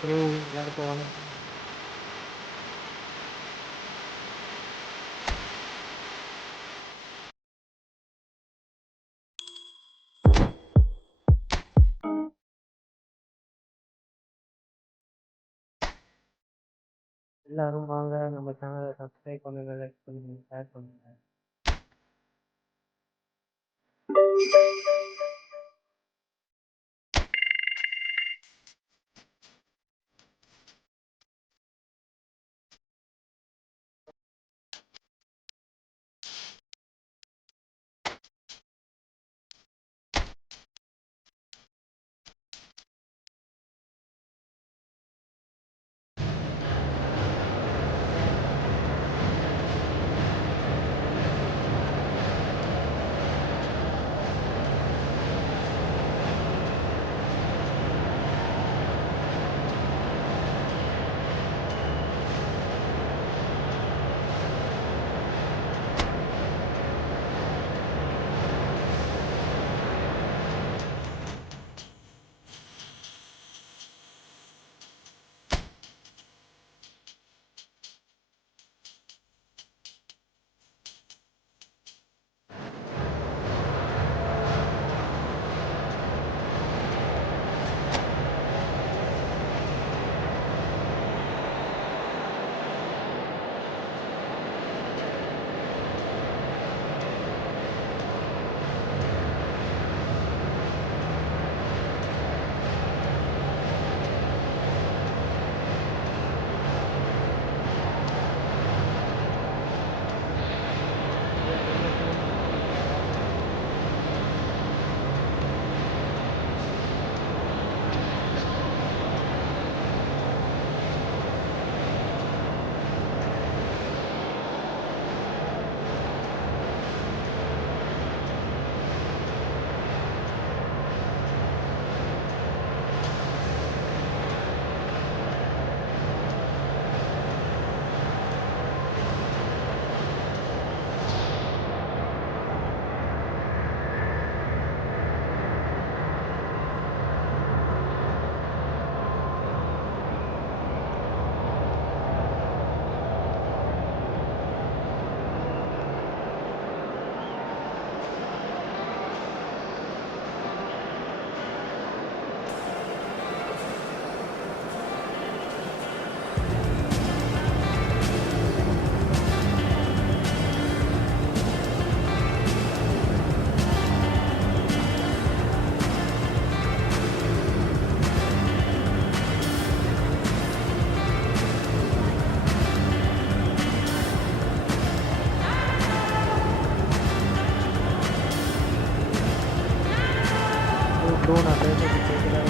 Bro எல்லாருக்கும் வணக்கம். எல்லாரும் வாங்க, நம்ம சேனலை சப்ஸ்கிரைப் பண்ணுங்க, லைக் பண்ணுங்க, ஷேர் பண்ணுங்க. ப்ரோ நான் பேசுறது கேட்குதா?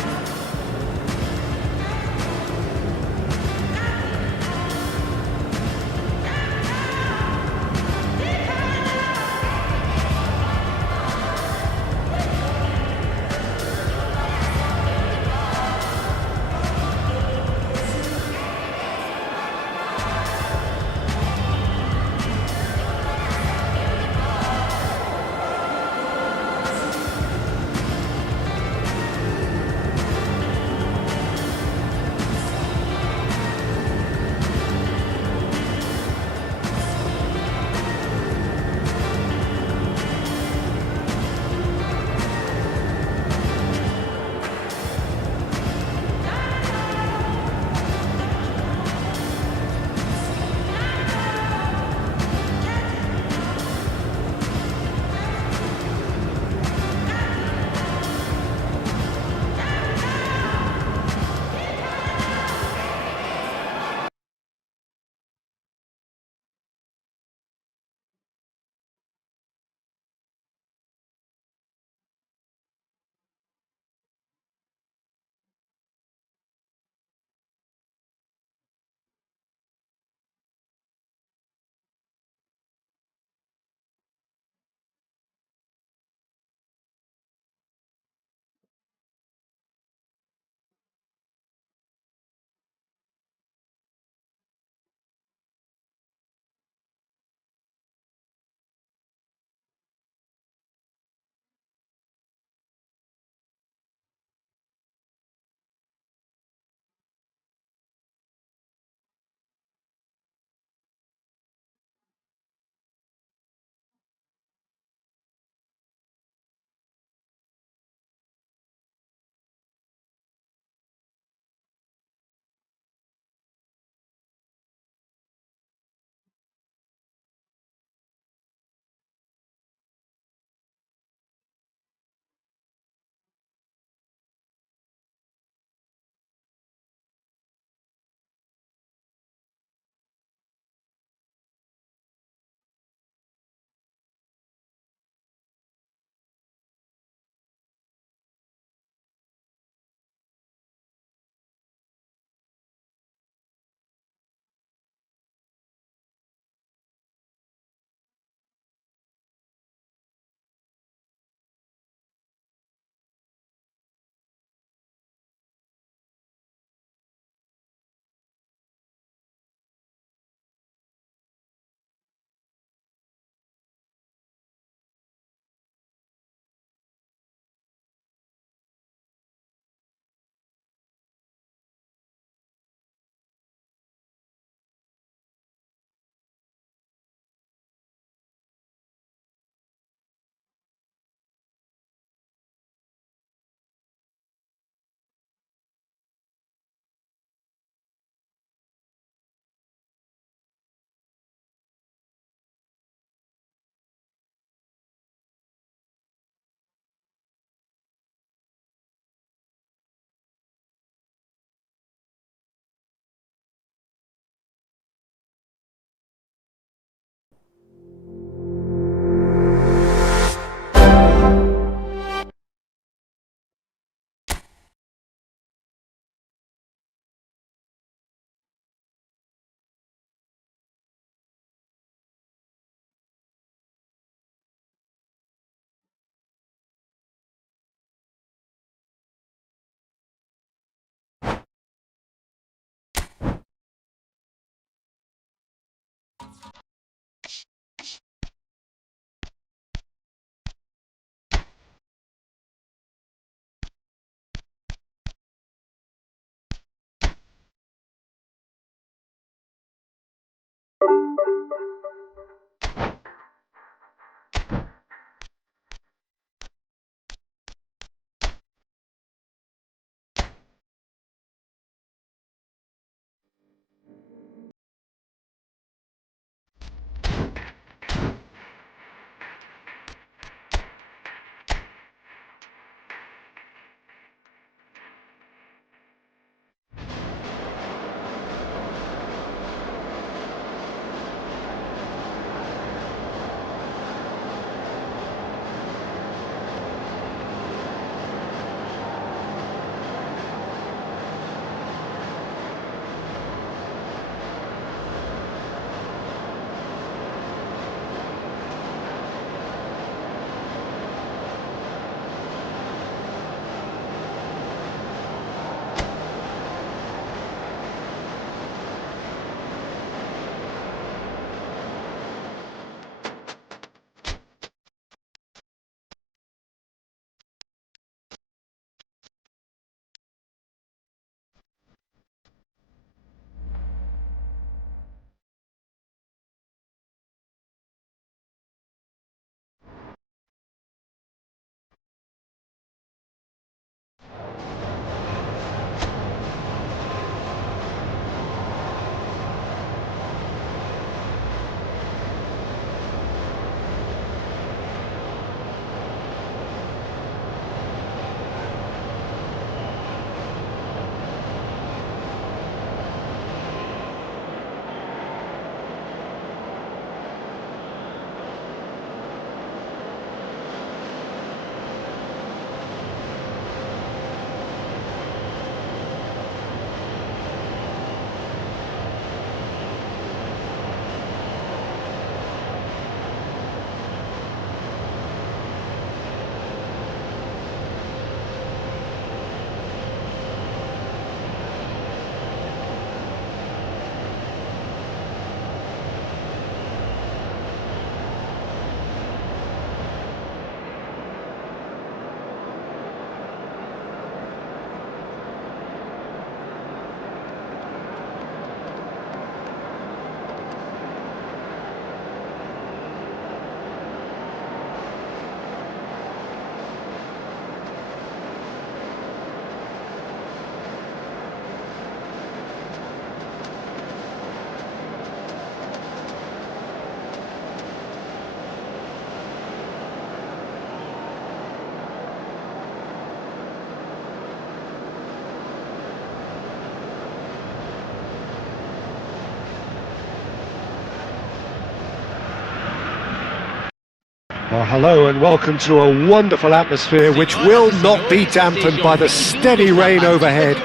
Well, hello and welcome to a wonderful atmosphere which will not be dampened by the steady rain overhead.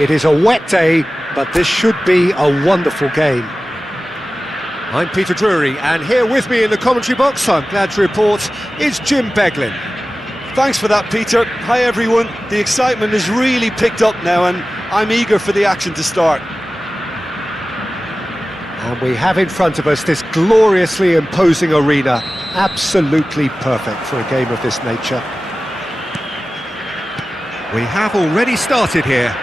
It is a wet day, but this should be a wonderful game. I'm Peter Drury, and here with me in the commentary box, I'm glad to report, is Jim Beglin. Thanks for that, Peter. Hi everyone. The excitement has really picked up now and I'm eager for the action to start. And we have in front of us this gloriously imposing arena, absolutely perfect for a game of this nature. We have already started here.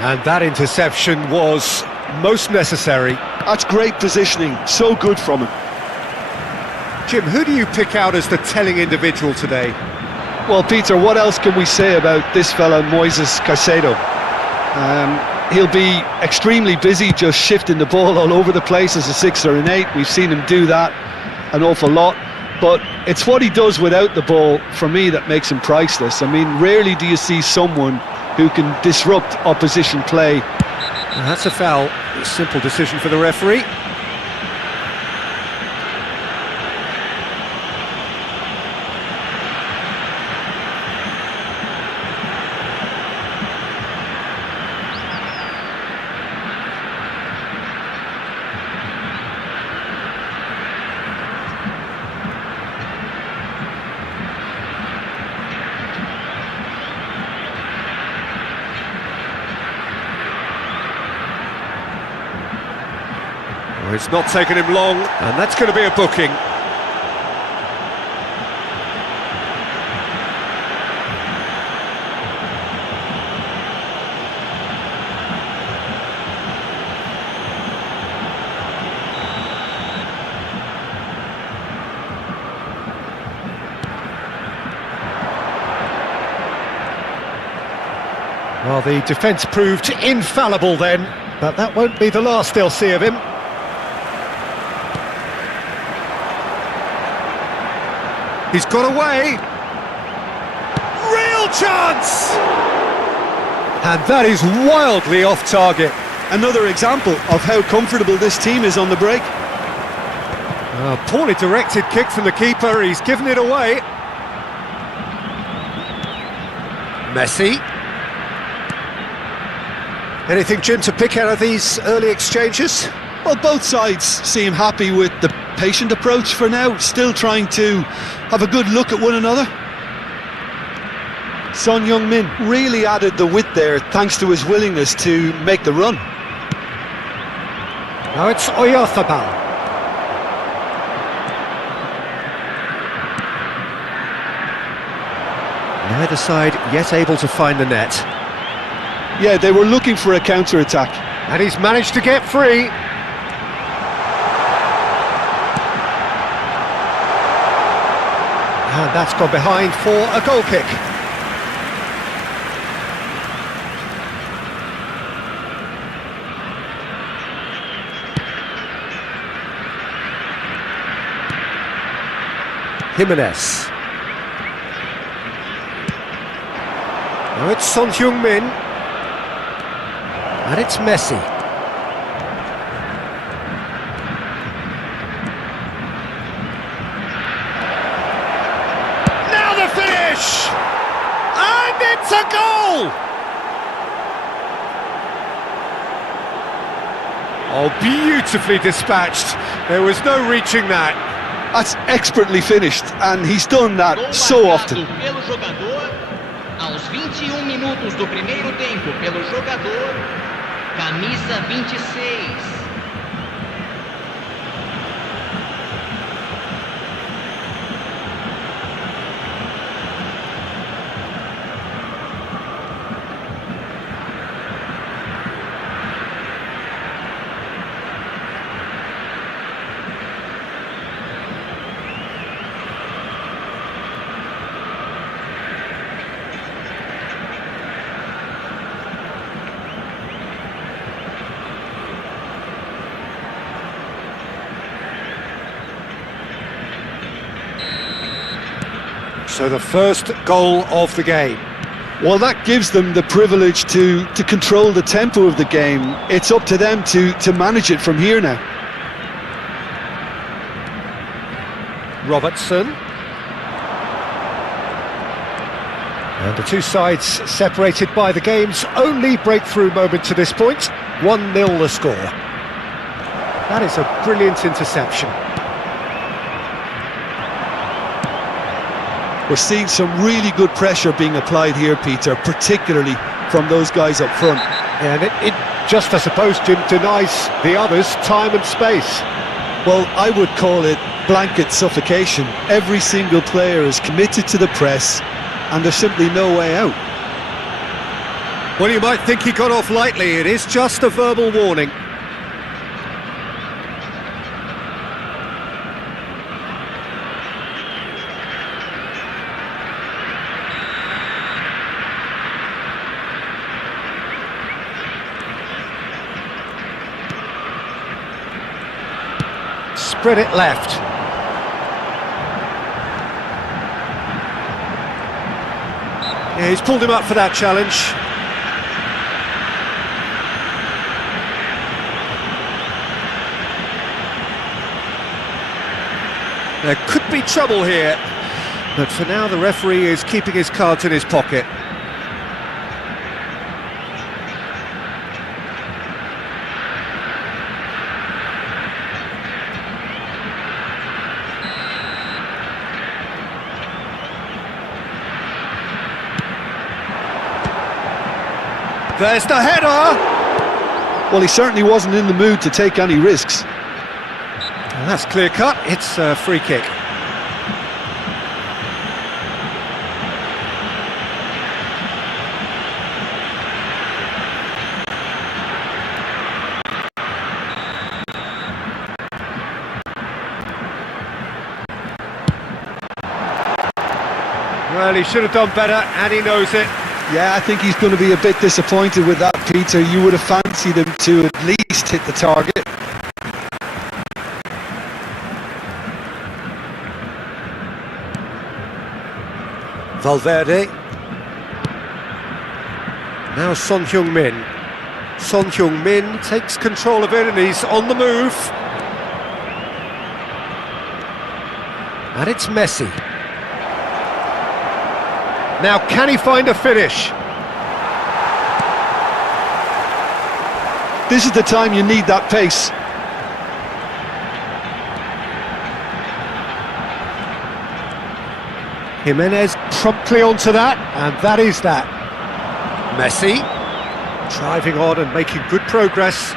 And that interception was most necessary. That's great positioning, so good from him. Jim, who do you pick out as the telling individual today? Well, Peter, what else can we say about this fella, Moises Caicedo? He'll be extremely busy just shifting the ball all over the place as a 6 or an 8. We've seen him do that an awful lot. But it's what he does without the ball, for me, that makes him priceless. I mean, rarely do you see someone who can disrupt opposition play. That's a foul. A simple decision for the referee. Well, it's not taken him long, and that's going to be a booking. Well, the defence proved infallible then, but that won't be the last they'll see of him. He's got away. Real chance! And that is wildly off target. Another example of how comfortable this team is on the break. A poorly directed kick from the keeper, he's given it away. Messi. Anything, Jim, to pick out of these early exchanges? Well, both sides seem happy with the patient approach for now, still trying to have a good look at one another. Son Heung-min really added the width there thanks to his willingness to make the run. Now it's Oyarzabal. Neither side yet able to find the net. Yeah, they were looking for a counter-attack. And he's managed to get free. And that's gone behind for a goal kick. Jimenez. Now it's Son Heung-min. And it's Messi. Now the finish! And it's a goal! Oh, beautifully dispatched. There was no reaching that. That's expertly finished, and he's done that so often. Aos 21 minutos do primeiro tempo pelo jogador, camisa 26. So the first goal of the game. Well, that gives them the privilege to control the tempo of the game. It's up to them to manage it from here now. Robertson. And the two sides separated by the game's only breakthrough moment to this point. 1-0 the score. That is a brilliant interception. We're seeing some really good pressure being applied here, Peter, particularly from those guys up front. And it just, I suppose, Jim, denies the others time and space. Well, I would call it blanket suffocation. Every single player is committed to the press, and there's simply no way out. Well, you might think he got off lightly. It is just a verbal warning. Spread it left. Yeah, he's pulled him up for that challenge. There could be trouble here, but for now the referee is keeping his cards in his pocket. There's the header! Well, he certainly wasn't in the mood to take any risks. And that's clear cut, it's a free kick. Well, he should have done better, and he knows it. Yeah, I think he's going to be a bit disappointed with that, Peter. You would have fancied him to at least hit the target. Valverde. Now Son Heung-min. Son Heung-min takes control of it and he's on the move. And it's Messi. Now can he find a finish? This is the time you need that pace. Jimenez promptly onto that, and that is that. Messi driving on and making good progress.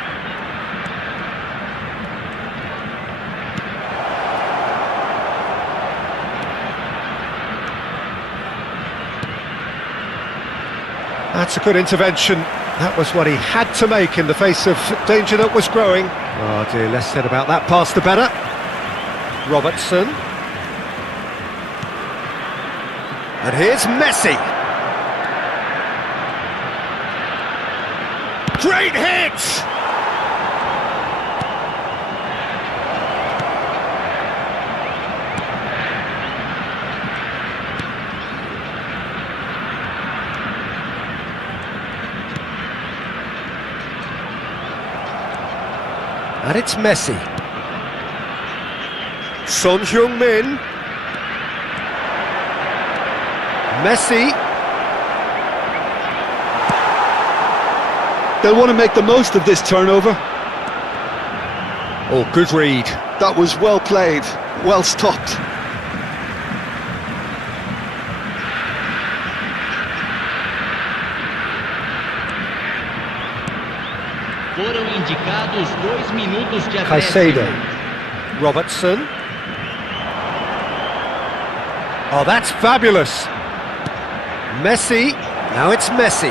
That's a good intervention. That was what he had to make in the face of danger that was growing. Oh dear, less said about that pass the better. Robertson. And here's Messi. Great hit! And it's Messi. Son Heung-min. Messi. They'll want to make the most of this turnover. Oh, good read. That was well played, well stopped. Foram indicados 2 minutos de Caicedo. acréscimo. Robertson. Oh, that's fabulous. Messi. Now it's Messi.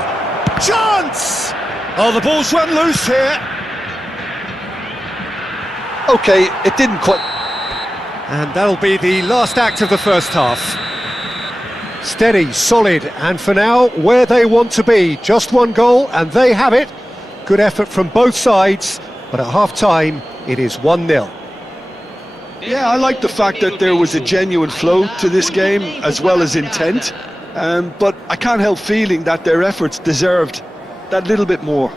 Chance! Oh, the ball's run loose here. Okay, it didn't quite... And that'll be the last act of the first half. Steady, solid, and for now, where they want to be. Just one goal, and they have it. Good effort from both sides, but at half-time, it is 1-0. Yeah, I like the fact that there was a genuine flow to this game, as well as intent. But I can't help feeling that their efforts deserved that little bit more.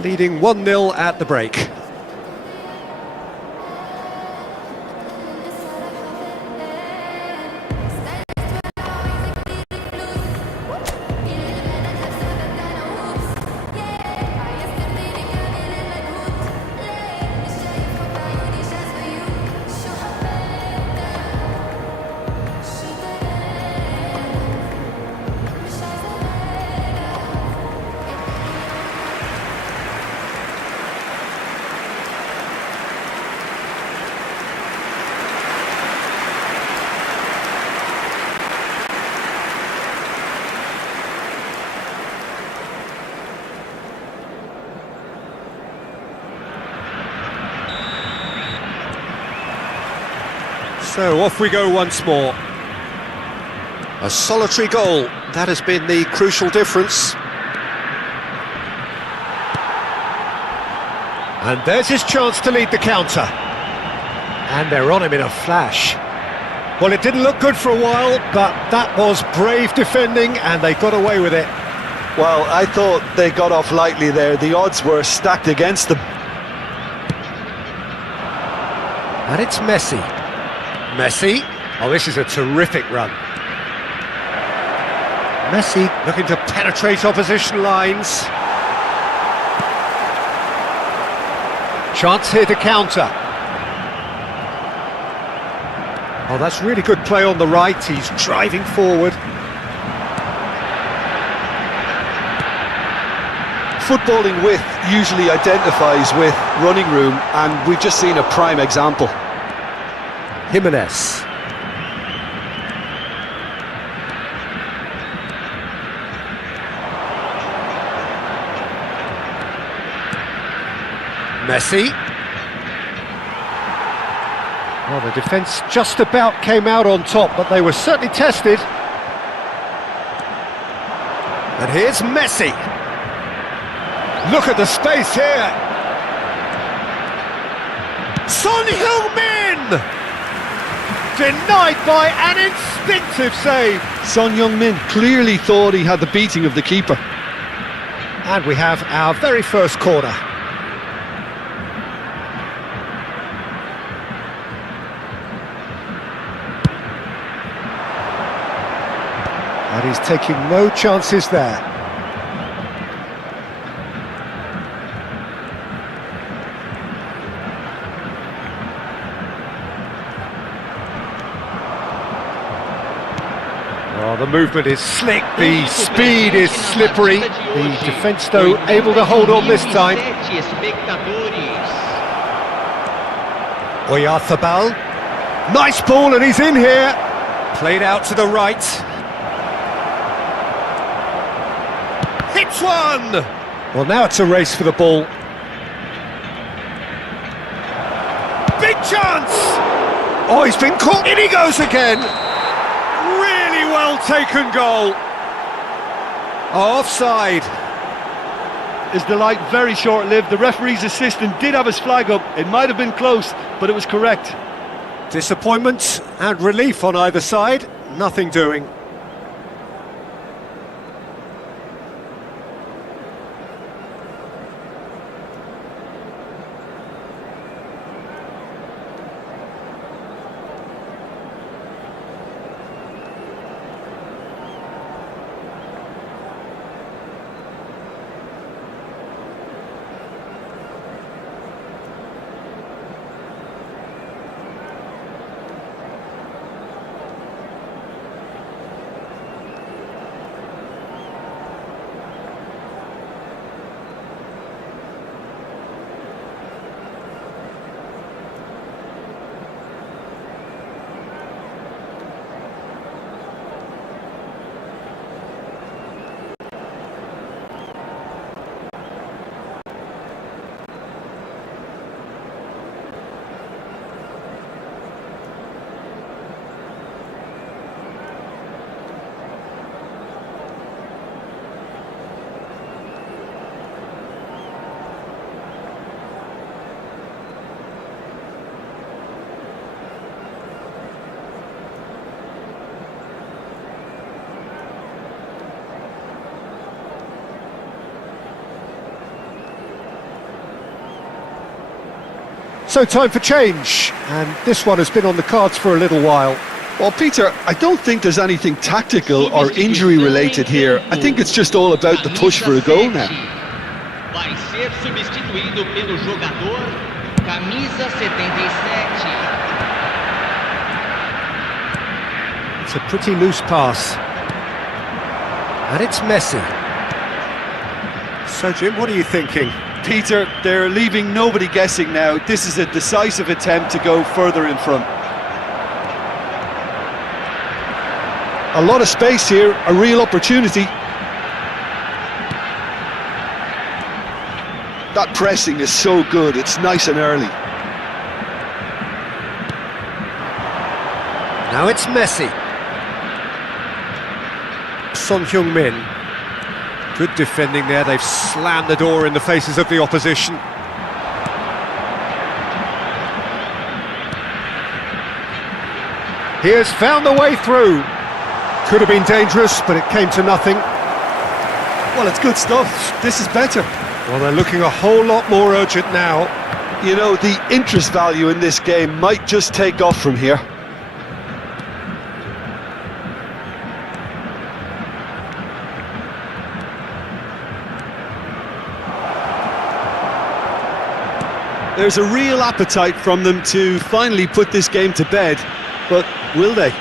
Leading 1-0 at the break. So off we go once more. A solitary goal, that has been the crucial difference. And there's his chance to lead the counter. And they're on him in a flash. Well, it didn't look good for a while, but that was brave defending and they got away with it. Well, I thought they got off lightly there. The odds were stacked against them. And it's Messi. Messi. Oh, this is a terrific run. Messi looking to penetrate opposition lines. Chance here to counter. Oh, that's really good play on the right. He's driving forward. Footballing width usually identifies with running room, and we've just seen a prime example. Jimenez. Messi. Well, the defence just about came out on top, but they were certainly tested. And here's Messi. Look at the space here. Son Heung-min! Denied by an instinctive save. Son Heung-min clearly thought he had the beating of the keeper. And we have our very first corner. And he's taking no chances there. Oh, the movement is slick, the speed is slippery. The defence, though, able to hold on this time. Oyarzabal. Nice ball, and he's in here. Played out to the right. Hits one! Well, now it's a race for the ball. Big chance! Oh, he's been caught. In he goes again! Really well taken goal. Oh, offside. His delight very short-lived. The referee's assistant did have his flag up. It might have been close, but it was correct. Disappointment and relief on either side. Nothing doing. So time for change, and this one has been on the cards for a little while. Well, Peter, I don't think there's anything tactical or injury-related here. I think it's just all about the push for a goal now. Vai ser substituído pelo jogador camisa 77. It's a pretty loose pass. And it's Messi. So, Jim, what are you thinking? Peter, they're leaving nobody guessing now. This is a decisive attempt to go further in front. A lot of space here, a real opportunity. That pressing is so good, it's nice and early. Now it's Messi. Son Heung-min. Good defending there, they've slammed the door in the faces of the opposition. He has found a way through. Could have been dangerous, but it came to nothing. Well, it's good stuff. This is better. Well, they're looking a whole lot more urgent now. You know, the interest value in this game might just take off from here. There's a real appetite from them to finally put this game to bed, but will they?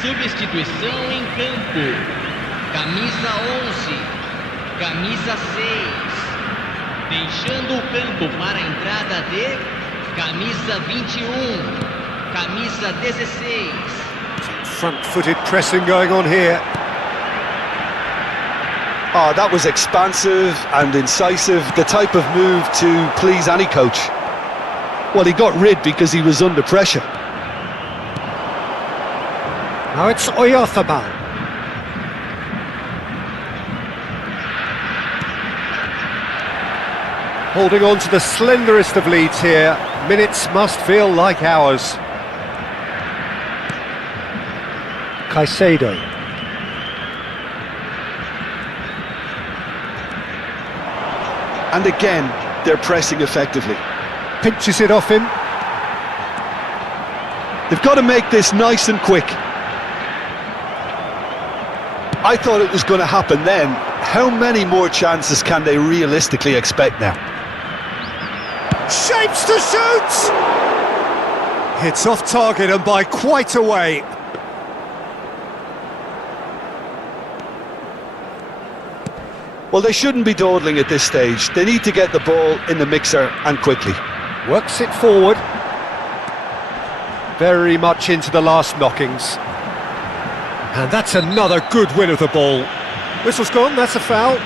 Substituição em campo. Camisa 11, camisa 6. Deixando o campo para a entrada de camisa 21, camisa 16. Front-footed pressing going on here. Oh, that was expansive and incisive, the type of move to please any coach. Well, he got rid because he was under pressure. Now it's Oyarzabal. Holding on to the slenderest of leads here. Minutes must feel like hours. Caicedo. And again, they're pressing effectively. Pinches it off him. They've got to make this nice and quick. I thought it was going to happen then. How many more chances can they realistically expect now? Shapes to shoot! Hits off target and by quite a way. Well, they shouldn't be dawdling at this stage. They need to get the ball in the mixer and quickly. Works it forward. Very much into the last knockings. And that's another good win of the ball. Whistle's gone, that's a foul.